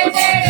Yeah, yeah, yeah.